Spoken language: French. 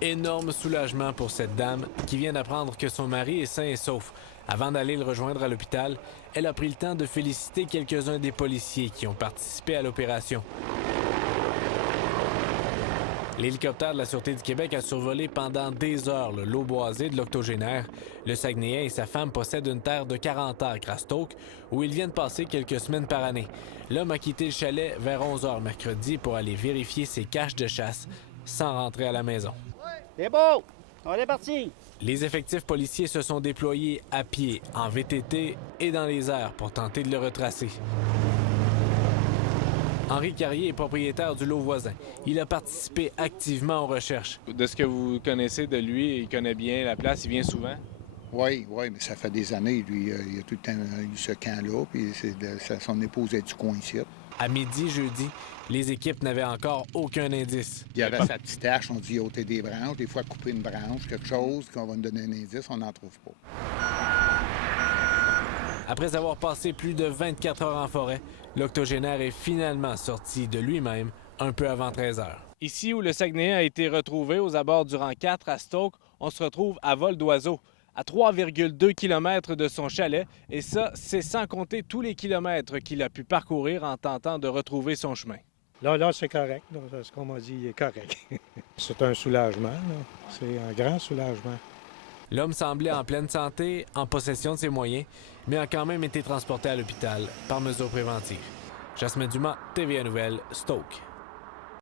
Énorme soulagement pour cette dame qui vient d'apprendre que son mari est sain et sauf. Avant d'aller le rejoindre à l'hôpital, elle a pris le temps de féliciter quelques-uns des policiers qui ont participé à l'opération. L'hélicoptère de la Sûreté du Québec a survolé pendant des heures le lot boisé de l'octogénaire. Le Saguenayien et sa femme possèdent une terre de 40 acres à Stoke, où ils viennent passer quelques semaines par année. L'homme a quitté le chalet vers 11 h mercredi pour aller vérifier ses caches de chasse sans rentrer à la maison. C'est beau! On est parti! Les effectifs policiers se sont déployés à pied, en VTT et dans les airs pour tenter de le retracer. Henri Carrier est propriétaire du lot voisin. Il a participé activement aux recherches. De ce que vous connaissez de lui, il connaît bien la place, il vient souvent? Oui, mais ça fait des années. Lui, il a tout le temps eu ce camp-là, puis son épouse est du coin ici. À midi jeudi, les équipes n'avaient encore aucun indice. Il y avait sa petite tâche, on dit ôter des branches, des fois couper une branche, quelque chose, qu'on va nous donner un indice, on n'en trouve pas. Après avoir passé plus de 24 heures en forêt, l'octogénaire est finalement sorti de lui-même un peu avant 13 heures. Ici où le Saguenay a été retrouvé, aux abords du rang 4 à Stoke, on se retrouve à vol d'oiseau, à 3,2 km de son chalet. Et ça, c'est sans compter tous les kilomètres qu'il a pu parcourir en tentant de retrouver son chemin. Là, c'est correct. Là, ce qu'on m'a dit est correct. C'est un soulagement. Là. C'est un grand soulagement. L'homme semblait en pleine santé, en possession de ses moyens, mais a quand même été transporté à l'hôpital par mesure préventive. Jasmin Dumas, TVA Nouvelles, Stoke.